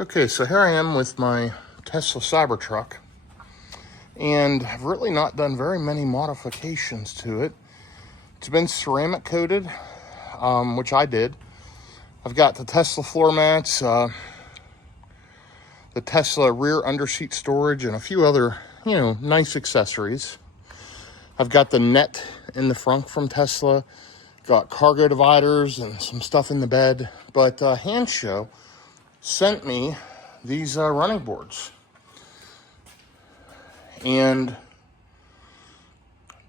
Okay, so here I am with my Tesla Cybertruck, and I've really not done very many modifications to it. It's been ceramic coated, which I did. I've got the Tesla floor mats, the Tesla rear underseat storage, and a few other, nice accessories. I've got the net in the front from Tesla, got cargo dividers and some stuff in the bed, but Hansshow sent me these running boards. And a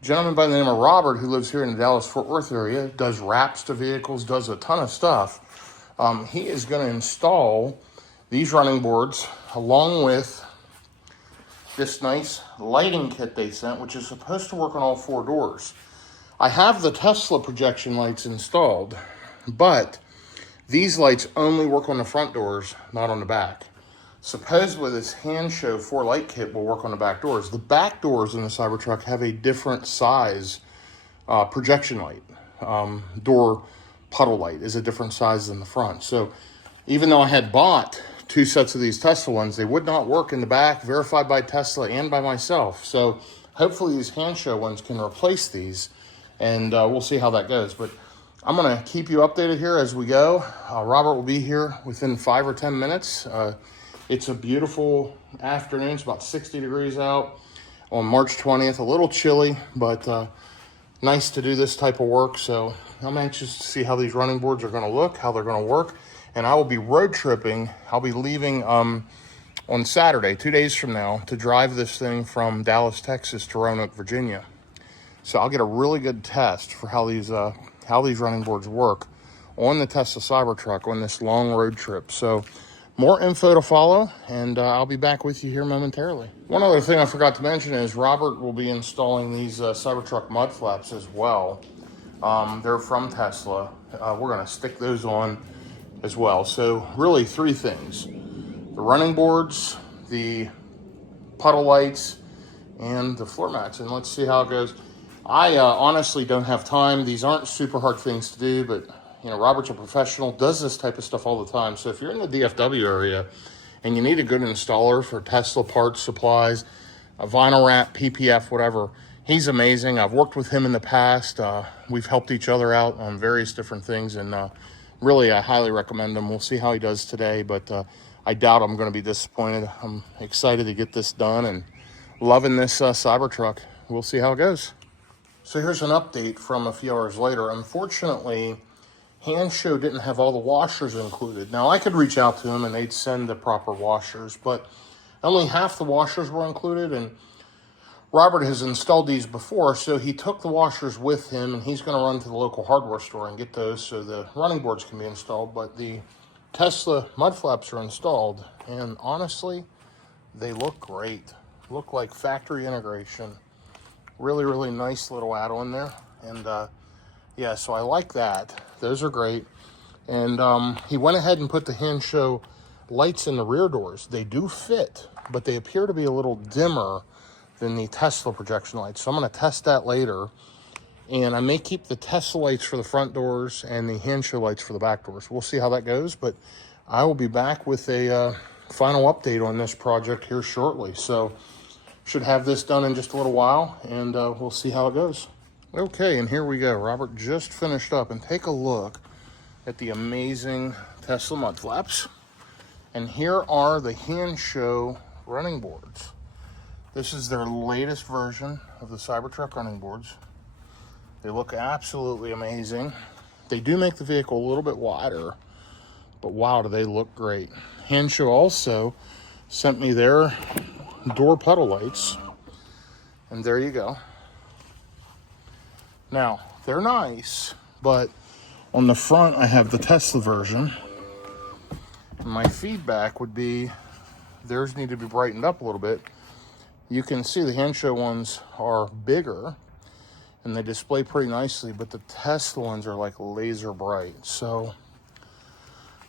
gentleman by the name of Robert, who lives here in the Dallas-Fort Worth area, does wraps to vehicles, does a ton of stuff. He is going to install these running boards along with this nice lighting kit they sent, which is supposed to work on all four doors. I have the Tesla projection lights installed, but these lights only work on the front doors, not on the back. Supposedly this Hansshow 4-light kit will work on the back doors. The back doors in the Cybertruck have a different size projection light. Door puddle light is a different size than the front. So even though I had bought 2 sets of these Tesla ones, they would not work in the back, verified by Tesla and by myself. So hopefully these Hansshow ones can replace these, and we'll see how that goes. But I'm going to keep you updated here as we go. Robert will be here within 5 or 10 minutes. It's a beautiful afternoon. It's about 60 degrees out on March 20th. A little chilly, but nice to do this type of work. So I'm anxious to see how these running boards are going to look, how they're going to work. And I will be road tripping. I'll be leaving on Saturday, 2 days from now, to drive this thing from Dallas, Texas to Roanoke, Virginia. So I'll get a really good test for how these running boards work on the Tesla Cybertruck on this long road trip. So more info to follow, and I'll be back with you here momentarily. One other thing I forgot to mention is Robert will be installing these Cybertruck Mudflaps as well. They're from Tesla. We're going to stick those on as well. So really 3 things: the running boards, the puddle lights, and the floor mats. And let's see how it goes. I honestly don't have time. These aren't super hard things to do, but Robert's a professional, does this type of stuff all the time. So if you're in the DFW area and you need a good installer for Tesla parts, supplies, a vinyl wrap, PPF, whatever, he's amazing. I've worked with him in the past. We've helped each other out on various different things, and really I highly recommend him. We'll see how he does today, but I doubt I'm going to be disappointed. I'm excited to get this done and loving this Cybertruck. We'll see how it goes. So here's an update from a few hours later. Unfortunately, Hansshow didn't have all the washers included. Now, I could reach out to them and they'd send the proper washers, but only half the washers were included, and Robert has installed these before, so he took the washers with him, and he's going to run to the local hardware store and get those so the running boards can be installed. But the Tesla Mudflaps are installed, and honestly, they look great. Look like factory integration. Really, really nice little add-on there. And yeah, so I like that. Those are great. And he went ahead and put the Hansshow lights in the rear doors. They do fit, but they appear to be a little dimmer than the Tesla projection lights. So I'm going to test that later. And I may keep the Tesla lights for the front doors and the Hansshow lights for the back doors. We'll see how that goes, but I will be back with a final update on this project here shortly. So should have this done in just a little while, and we'll see how it goes. Okay, and here we go. Robert just finished up, and take a look at the amazing Tesla Mudflaps. And here are the Hansshow running boards. This is their latest version of the Cybertruck running boards. They look absolutely amazing. They do make the vehicle a little bit wider, but wow, do they look great. Hansshow also sent me their door puddle lights, and there you go. Now, they're nice, but on the front I have the Tesla version. My feedback would be theirs need to be brightened up a little bit. You can see the Hansshow ones are bigger and they display pretty nicely, but the Tesla ones are like laser bright. So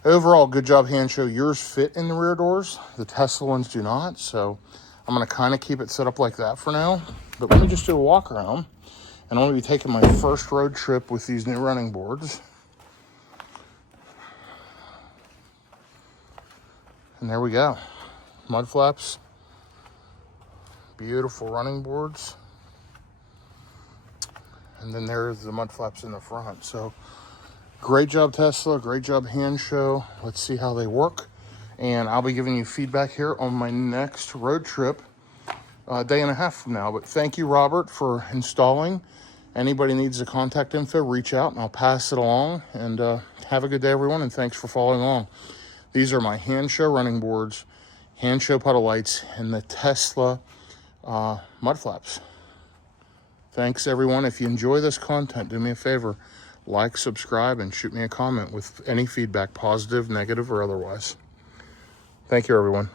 overall, good job, Hansshow. Yours fit in the rear doors. The Tesla ones do not. So I'm going to kind of keep it set up like that for now. But let me just do a walk around. And I'm going to be taking my first road trip with these new running boards. And there we go. Mudflaps. Beautiful running boards. And then there's the Mudflaps in the front. So great job, Tesla. Great job, Hansshow. Let's see how they work. And I'll be giving you feedback here on my next road trip a day and a half from now. But thank you, Robert, for installing. Anybody needs the contact info, reach out and I'll pass it along. And have a good day, everyone, and thanks for following along. These are my Hansshow running boards, Hansshow puddle lights, and the Tesla Mudflaps. Thanks, everyone. If you enjoy this content, do me a favor, like, subscribe, and shoot me a comment with any feedback, positive, negative, or otherwise. Thank you, everyone.